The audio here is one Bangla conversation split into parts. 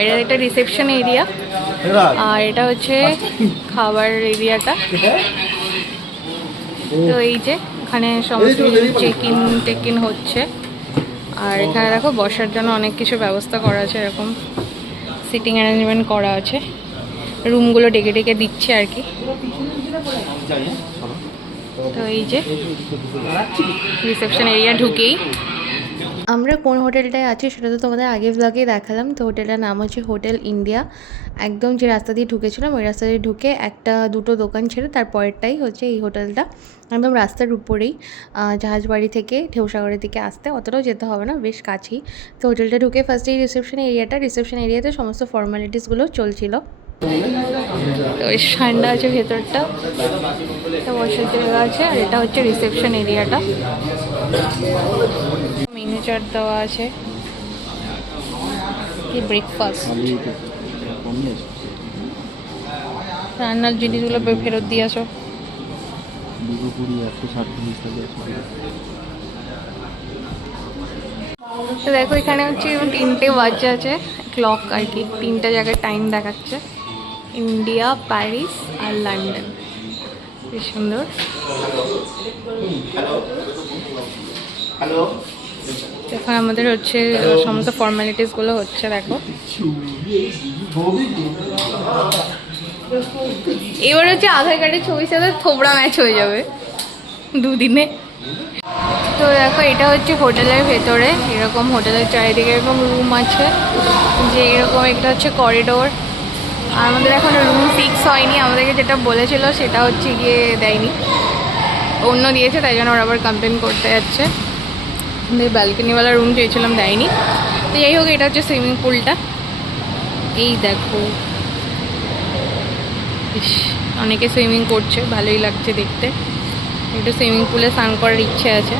এটা একটা রিসেপশন এরিয়া আর এটা হচ্ছে খাবার এরিয়াটা। তো এই যে এখানে সমস্ত চেক ইন হচ্ছে আর এখানে দেখো বসার জন্য অনেক কিছু ব্যবস্থা করা আছে, এরকম সিটিং অ্যারেঞ্জমেন্ট করা আছে, রুমগুলো ডেকে ডেকে দিচ্ছে আর কি। তো এই যে রিসেপশন এরিয়া ঢুকেই আমরা কোন হোটেলটায় আছি সেটা তো তোমাদের আগের ব্লগেই দেখালাম। তো হোটেলটার নাম হচ্ছে হোটেল ইন্ডিয়া। একদম যে রাস্তা দিয়ে ঢুকেছিলাম ওই রাস্তা দিয়ে ঢুকে একটা দুটো দোকান ছেড়ে তারপরেরটাই হচ্ছে এই হোটেলটা। একদম রাস্তার উপরেই, জাহাজবাড়ি থেকে ঢেউসাগরের দিকে আসতে অতটাও যেতে হবে না, বেশ কাছেই। তো হোটেলটা ঢুকে ফার্স্টে এই রিসেপশন এরিয়াতে সমস্ত ফর্মালিটিসগুলো চলছিল। তো বেশ ঠান্ডা আছে ভেতরটা, এটা বসার জায়গা আছে আর এটা হচ্ছে রিসেপশন এরিয়াটা। মেনু চার্ট দেওয়া আছে, ব্রেকফাস্ট, রান্নার জিনিসগুলো ফেরত দিয়ে আসো। তো দেখো এখানে হচ্ছে 3টে বাজে আছে, ক্লক আর কি, 3টে জায়গায় টাইম দেখাচ্ছে, ইন্ডিয়া, প্যারিস আর লন্ডন। বেশ সুন্দর। এখন আমাদের হচ্ছে সমস্ত ফর্মালিটিসগুলো হচ্ছে, দেখো এবার হচ্ছে আধার কার্ডের ছবির সাথে থোবড়া ম্যাচ হয়ে যাবে দুদিনে। তো দেখো এটা হচ্ছে হোটেলের ভেতরে, এরকম হোটেলের চারিদিকে এরকম রুম আছে, যে এরকম একটা হচ্ছে করিডোর। আর আমাদের এখন রুম ফিক্স হয়নি, আমাদেরকে যেটা বলেছিল সেটা হচ্ছে গিয়ে দেয়নি, অন্য দিয়েছে, তাই জন্য ওরা আবার কমপ্লেন করতে যাচ্ছে। ব্যালকনিওয়ালা রুম চেয়েছিলাম, দেয়নি। তো যাই হোক, এটা হচ্ছে সুইমিং পুলটা, এই দেখো অনেকে সুইমিং করছে, ভালোই লাগছে দেখতে। একটু সুইমিং পুলে স্নান করার ইচ্ছে আছে।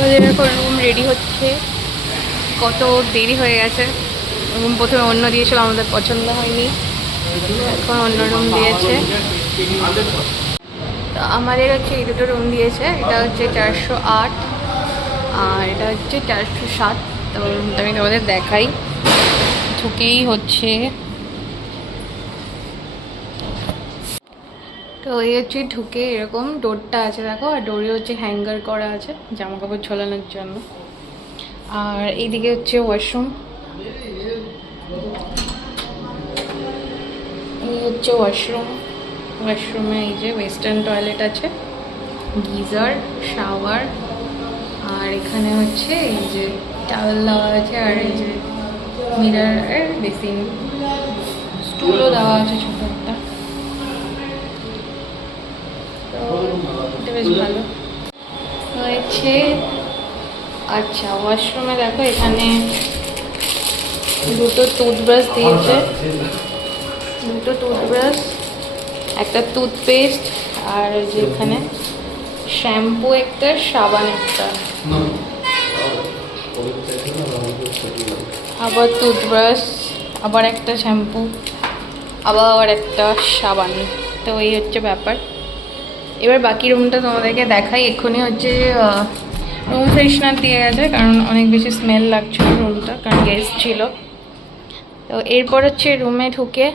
ওদের এখন রুম রেডি হচ্ছে, কত দেরি হয়ে গেছে। রুম প্রথমে অন্য দিয়েছিল, আমাদের পছন্দ হয়নি, এখন অন্য রুম দিয়েছে। তো আমাদের হচ্ছে এই দুটো রুম দিয়েছে, এটা হচ্ছে 408 আর এটা হচ্ছে 407। তো রুমটা আমি তোমাদের দেখাই, ঢুকেই হচ্ছে। তো এই হচ্ছে ঢুকে এরকম ডোরটা আছে দেখো, আর ডোরে হচ্ছে হ্যাঙ্গার করা আছে জামা কাপড় ঝোলানোর জন্য। আর এইদিকে হচ্ছে ওয়াশরুম, এই হচ্ছে ওয়াশরুমে এই যে ওয়েস্টার্ন টয়লেট আছে, গিজার, শাওয়ার, আর এখানে হচ্ছে এই যে টাওয়েল দেওয়া আছে, আর এই যে মিরার, বেসিন, স্টুলও দেওয়া আছে ছোট একটা। তো এটা বেশ ভালো হয়েছে। আচ্ছা, ওয়াশরুমে দেখো এখানে দুটো টুথব্রাশ দিয়েছে, একটা টুথপেস্ট, আর যে এখানে শ্যাম্পু একটা, সাবান একটা, আবার টুথব্রাশ, আবার একটা শ্যাম্পু, আবার একটা সাবান। তো এই হচ্ছে ব্যাপার। এবার বাকি রুমটা তোমাদেরকে দেখাই। এক্ষুনি হচ্ছে রুম ফ্রেশনার দিয়ে গেছে, কারণ অনেক বেশি স্মেল লাগছিল রুমটা, কারণ গেস্ট ছিল। তো এরপর হচ্ছে রুমে ঢুকে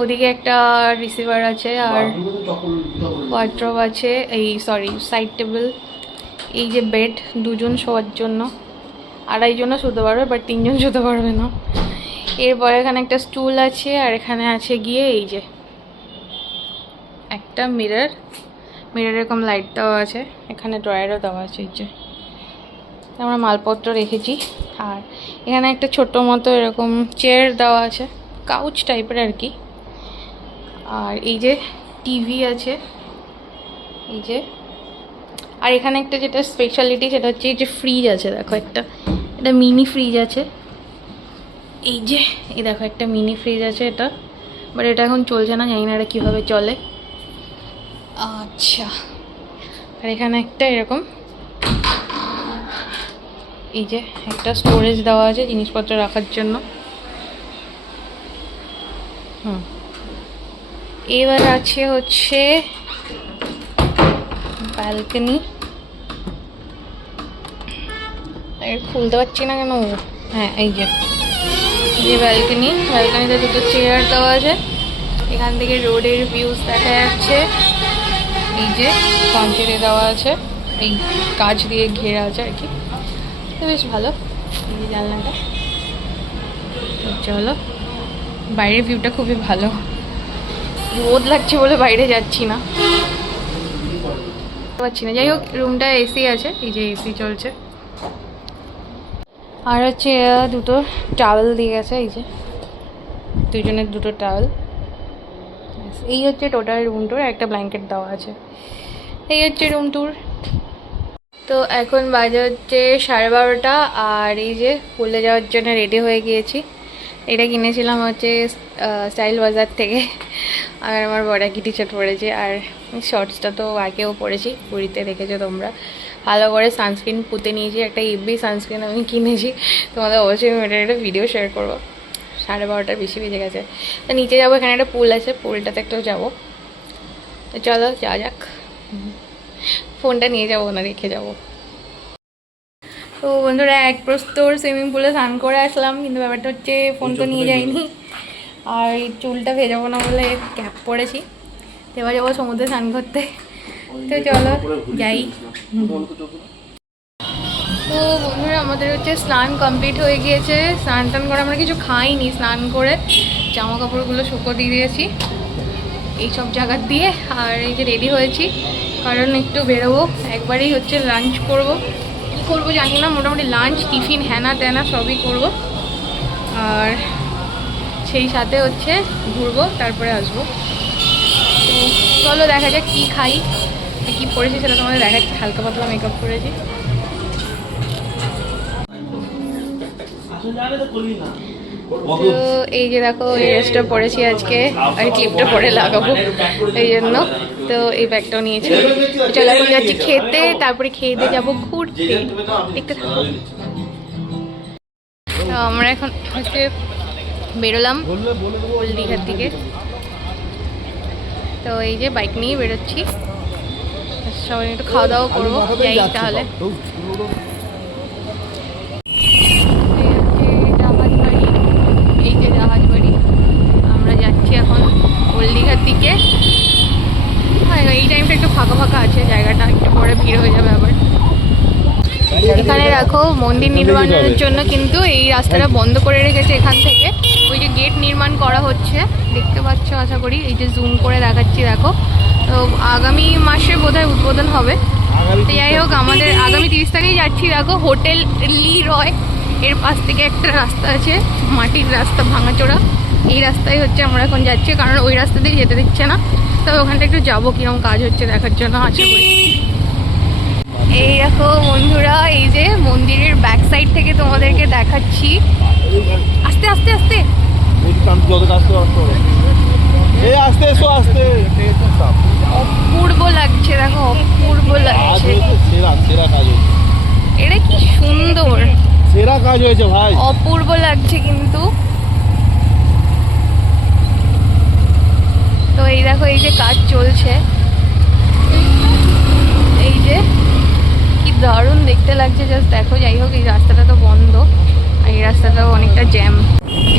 ওদিকে একটা রিসিভার আছে, আর ওয়ার্ড্রব আছে, সাইড টেবিল, এই যে বেড, দুজন শোয়ার জন্য, 2.5 জনও শুতে পারবে, বাট 3 জন শুতে পারবে না। এরপরে এখানে একটা স্টুল আছে, আর এখানে আছে গিয়ে এই যে একটা মিরর এরকম লাইট দেওয়া আছে, এখানে ড্রয়ারও দেওয়া আছে, এই যে আমরা মালপত্র রেখেছি। আর এখানে একটা ছোট মতো এরকম চেয়ার দেওয়া আছে, কাউচ টাইপের আর কি। আর এই যে টিভি আছে, এই যে। আর এখানে একটা যেটা স্পেশালিটি সেটা হচ্ছে এই যে ফ্রিজ আছে, দেখো একটা, এটা মিনি ফ্রিজ আছে, এই যে এই দেখো একটা মিনি ফ্রিজ আছে এটা, বাট এটা এখন চলছে না, জানি না এটা কীভাবে চলে। আচ্ছা, আর এখানে একটা এরকম এই যে একটা স্টোরেজ দেওয়া আছে জিনিসপত্র রাখার জন্য। এবার আছে হচ্ছে ব্যালকনি, খুলতে পারছি না কেন। হ্যাঁ, এই যে ব্যালকনিতে দুটো চেয়ার দেওয়া আছে। এখান থেকে রোডের ভিউজ দেখা যাচ্ছে। এই যে কঞ্চেরে দেওয়া আছে, এই কাঁচ দিয়ে ঘেরা আছে আর কি, তো বেশ ভালো। এই যে জানলাটা হচ্ছে হলো, বাইরের ভিউটা খুবই ভালো। রোদ লাগছে বলে বাইরে যাচ্ছি না, যাই হোক রুমটা এসি আছে, এই যে এসি চলছে। আর হচ্ছে দুটো টাওয়েল দিয়ে গেছে, এই যে দুজনের দুটো টাওয়েল। এই হচ্ছে টোটাল রুম টুর, একটা ব্ল্যাঙ্কেট দেওয়া আছে। এই হচ্ছে রুম ট্যুর। তো এখন বাজে হচ্ছে 12:30, আর এই যে পুলে যাওয়ার জন্য রেডি হয়ে গিয়েছি। এটা কিনেছিলাম হচ্ছে স্টাইল বাজার থেকে। আর আমার বড় কি টি শার্ট পরেছি, আর শর্টসটা তো আগেও পরেছি, পুরীতে দেখেছো তোমরা। ভালো করে সানস্ক্রিন পুঁতে নিয়েছি, একটা ইবি সানস্ক্রিন আমি কিনেছি, তোমাদের অবশ্যই আমি একটা ভিডিও শেয়ার করবো। 12:30 বেশি বেজে গেছে, তো নিচে যাবো, এখানে একটা পুল আছে, পুলটাতে একটু যাবো। তো চলো যা যাক, ফোনটা নিয়ে যাবো না, রেখে যাবো। তো বন্ধুরা এক প্রস্তর সুইমিং পুলে স্নান করে আসলাম, কিন্তু ব্যাপারটা হচ্ছে ফোন তো নিয়ে যাইনি, আর চুলটা ভেজাবো না বলে ক্যাপ পরেছি। এবার যাবো সমুদ্রে স্নান করতে, তো চলো যাই। তো বন্ধুরা আমাদের হচ্ছে স্নান কমপ্লিট হয়ে গিয়েছে। স্নান টান করে আমরা কিছু খাইনি, স্নান করে জামা কাপড়গুলো শুকো দিয়ে দিয়েছি এইসব জায়গা দিয়ে। আর এই যে রেডি হয়েছি, কারণ একটু বেরোবো, একবারেই হচ্ছে লাঞ্চ করবো। কী করবো জানি না, মোটামুটি লাঞ্চ টিফিন হ্যানা ত্যানা সবই করব, আর সেই সাথে হচ্ছে ঘুরবো, তারপরে আসবো। তো চলো দেখা যাক কী খাই, কী পরেছি সেটা তোমাদের দেখাচ্ছি। হালকা পাতলা মেকআপ করেছি। তো এই যে দেখো এই ড্রেসটা পরেছি আজকে, আর ক্লিপটা পরে লাগাবো এই জন্য। তো এই ব্যাগটাও নিয়েছি। চলো এখন যাচ্ছি খেতে, তারপরে খেয়ে দিয়ে যাবো ঘুরতে। দেখতে থাকো। তো আমরা এখন হচ্ছে বেরোলাম ওল্ড দীঘার দিকে। তো এই যে বাইক নিয়ে বেরোচ্ছি, সবাই একটু খাওয়া দাওয়া করবো, যাই তাহলে। এই যে জাহাজ বাড়ি, আমরা যাচ্ছি এখন ওল্ড দীঘার দিকে। হ্যাঁ এই টাইমটা একটু ফাঁকা ফাঁকা আছে, জায়গাটা একটু পরে ভিড় হয়ে যাবে আবার। এখানে দেখো মন্দির নির্মাণের জন্য কিন্তু এই রাস্তাটা বন্ধ করে রেখেছে। এখান থেকে ওই যে গেট নির্মাণ করা হচ্ছে, দেখতে পাচ্ছ আশা করি। এই যে জুম করে দেখাচ্ছি দেখো। তো আগামী মাসে বোধহয় উদ্বোধন হবে। তো যাই হোক আমাদের আগামী 30 তারিখে যাচ্ছি। দেখো হোটেল লি রয় এর পাশ থেকে একটা রাস্তা আছে, মাটির রাস্তা ভাঙাচোরা, এই রাস্তায় হচ্ছে আমরা এখন যাচ্ছি, কারণ ওই রাস্তা দিয়ে যেতে দিচ্ছে না। তবে ওখানটা একটু যাবো, কিরকম কাজ হচ্ছে দেখার জন্য আশা করি। এই দেখো বন্ধুরা, এই যে মন্দিরের ব্যাক সাইড থেকে তোমাদেরকে দেখাচ্ছি। আস্তে আস্তে আস্তে অপূর্ব লাগছে, দেখো অপূর্ব লাগছে। এটা কি সুন্দর, সেরা কাজ হয়েছে ভাই, অপূর্ব লাগছে কিন্তু। তো এই দেখো এই যে কাজ চলছে, এই যে কি দারুণ দেখতে লাগছে, জাস্ট দেখো। যাই হোক এই রাস্তাটা তো বন্ধ, আর এই রাস্তাটাও অনেকটা জ্যাম।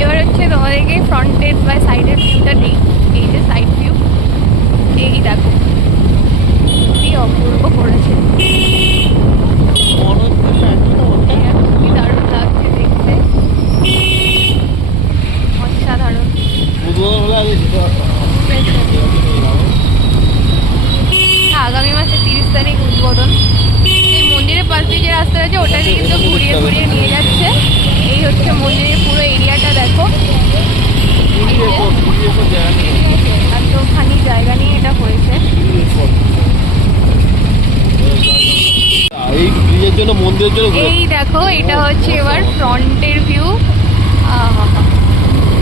এবার হচ্ছে তোমাদেরকে ফ্রন্টের বা সাইডের ভিউটা নেই। এই যে সাইড ভিউ, এই দেখো কি অপূর্ব করেছে, কি দারুণ লাগছে দেখতে, অসাধারণ। আগামী মাসে 30 তারিখ উদ্বোধন। এই মন্দিরের পাশ দিয়ে যে রাস্তা আছে ওটাকে কিন্তু ঘুরিয়ে ঘুরিয়ে নিয়ে যাচ্ছে। এই হচ্ছে মন্দিরের পুরো এরিয়াটা দেখো, এতখানি জায়গা নিয়ে এটা হয়েছে। এই ব্রিজের জন্য মন্দিরের জন্য। এই দেখো এটা হচ্ছে এবার ফ্রন্টের ভিউ,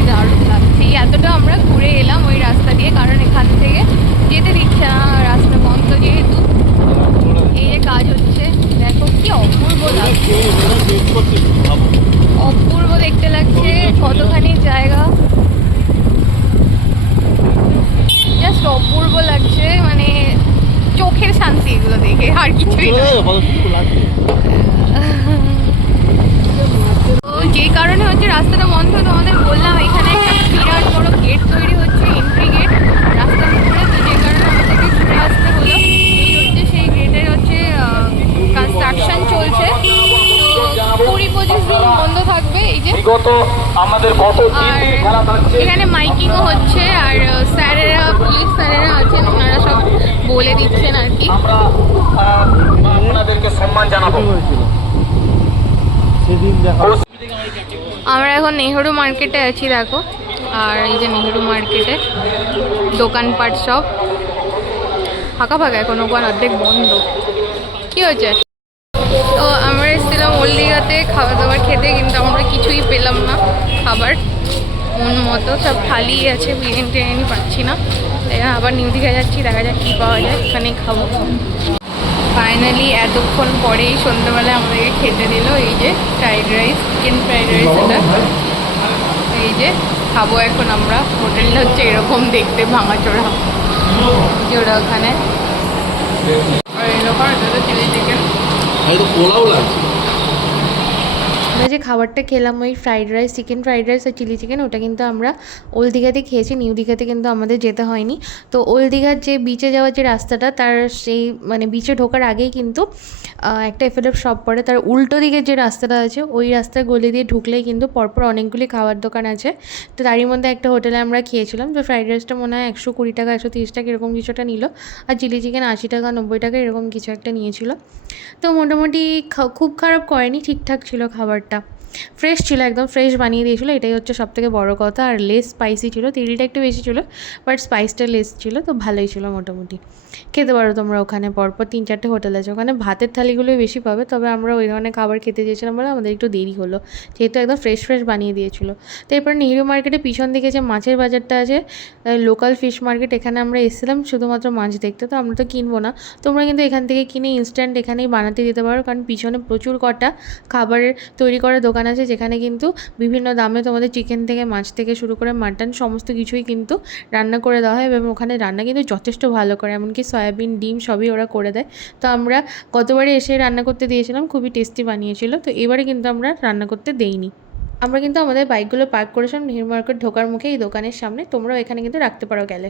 দারুণ লাগছে। এতটা আমরা ঘুরে এলাম ওই রাস্তা দিয়ে, কারণ এখান থেকে যেতে দিচ্ছে না, রাস্তা বন্ধ যেহেতু। এই যে কাজ হচ্ছে দেখো, কি অপূর্ব লাগছে, অপূর্ব দেখতে লাগছে। কতখানি জায়গা, জাস্ট অপূর্ব লাগছে, মানে চোখের শান্তি এগুলো দেখে, আর কিছুই না। যে কারণে হচ্ছে রাস্তাটা বন্ধ, তোমাদের বললাম এখানে একটা বিরাট বড় গেট তৈরি হচ্ছে, এন্ট্রি গেট রাস্তার উপরে, তো যে কারণে আমাদেরকে ঘুরে আসতে হলো। এই হচ্ছে সেই গেটের হচ্ছে কনস্ট্রাকশন চলছে, তো 20-25 দিন বন্ধ থাকবে এই যে। আর এখানে মাইকিংও হচ্ছে, আর স্যারেরা, পুলিশ স্যারেরা আছেন, ওনারা সব বলে দিচ্ছেন আর কি। আপনাদেরকে সম্মান জানাবো। সেদিন দেখা আমরা এখন নেহেরু মার্কেটে আছি দেখো, আর এই যে নেহেরু মার্কেটে দোকানপাট সব ফাঁকা ফাঁকা, এখন ওখানে অর্ধেক বন্ধ। কি হচ্ছে? তো আমরা এসেছিলাম ওল্ড দীঘাতে খাবার দাবার খেতে, কিন্তু আমরা কিছুই পেলাম না খাবার মন মতো, সব খালি আছে, বিরিয়ানি টিরিয়ানি পাচ্ছি না। তাই আবার নিউ দীঘা যাচ্ছি, দেখা যাক কী পাওয়া যায়, এখানেই খাবো। ফাইনালি এতক্ষণ পরেই সন্ধ্যাবেলায় আমাদেরকে খেতে দিল এই যে fried rice, chicken fried rice. এটা এই যে খাবো এখন আমরা। হোটেলটা হচ্ছে এরকম দেখতে, ভাঙাচোরা, যে ওরা ওখানে, আর এরকম এটা তো চিলি চিকেন। হয়তো পোলাও লাগছে। আমরা যে খাবারটা খেলাম ওই fried rice, chicken fried rice আর চিলি চিকেন, ওটা কিন্তু আমরা ওল্ড দীঘাতে খেয়েছি, নিউ দীঘাতে কিন্তু আমাদের যেতে হয়নি। তো ওল্ড দীঘার যে বিচে যাওয়ার যে রাস্তাটা, তার সেই মানে বিচে ঢোকার আগেই কিন্তু একটা এফএলএফ শপ পড়ে, তার উল্টো দিকের যে রাস্তাটা আছে ওই রাস্তার গলি দিয়ে ঢুকলেই কিন্তু পরপর অনেকগুলি খাবার দোকান আছে। তো তারই মধ্যে একটা হোটেলে আমরা খেয়েছিলাম। তো ফ্রাইড রাইসটা মনে হয় 120 টাকা 130 টাকা এরকম কিছুটা নিল, আর চিলি চিকেন 80 টাকা 90 টাকা এরকম কিছু একটা নিয়েছিল। তো মোটামুটি খুব খারাপ করেনি, ঠিকঠাক ছিল খাবারটা, ফ্রেশ ছিল, একদম ফ্রেশ বানিয়ে দিয়েছিলো, এটাই হচ্ছে সবথেকে বড় কথা। আর লেস স্পাইসি ছিল, তিরিটা একটু বেশি ছিল, বাট স্পাইসটা লেস ছিল, তো ভালোই ছিল মোটামুটি। খেতে পারো তোমরা, ওখানে পরপর 3-4টে হোটেল আছে, ওখানে ভাতের থালিগুলোই বেশি পাবে। তবে আমরা ওই ধরনের খাবার খেতে চেয়েছিলাম বলে আমাদের একটু দেরি হলো, যেহেতু একদম ফ্রেশ ফ্রেশ বানিয়ে দিয়েছিলো। তো এরপর নেহেরু মার্কেটের পিছন দিকে যে মাছের বাজারটা আছে, লোকাল ফিশ মার্কেট, এখানে আমরা এসেছিলাম শুধুমাত্র মাছ দেখতে। তো আমরা তো কিনবো না, তোমরা কিন্তু এখান থেকে কিনে ইনস্ট্যান্ট এখানেই বানাতে দিতে পারো, কারণ পিছনে প্রচুর কটা খাবারের তৈরি করার দোকান আছে, যেখানে কিন্তু বিভিন্ন দামে তোমাদের চিকেন থেকে মাছ থেকে শুরু করে মাটন সমস্ত কিছুই কিন্তু রান্না করে দেওয়া হয়, এবং ওখানে রান্না কিন্তু যথেষ্ট ভালো করে, এমনকি সয়াবিন ডিম সবই ওরা করে দেয়। তো আমরা গতবারে এসে রান্না করতে দিয়েছিলাম, খুবই টেস্টি বানিয়েছিল। তো এবারে কিন্তু আমরা রান্না করতে দেইনি। আমরা কিন্তু আমাদের বাইকগুলো পার্ক করেছিলাম নেহেরু মার্কেট ঢোকার মুখে এই দোকানের সামনে, তোমরাও এখানে কিন্তু রাখতে পারো গেলে।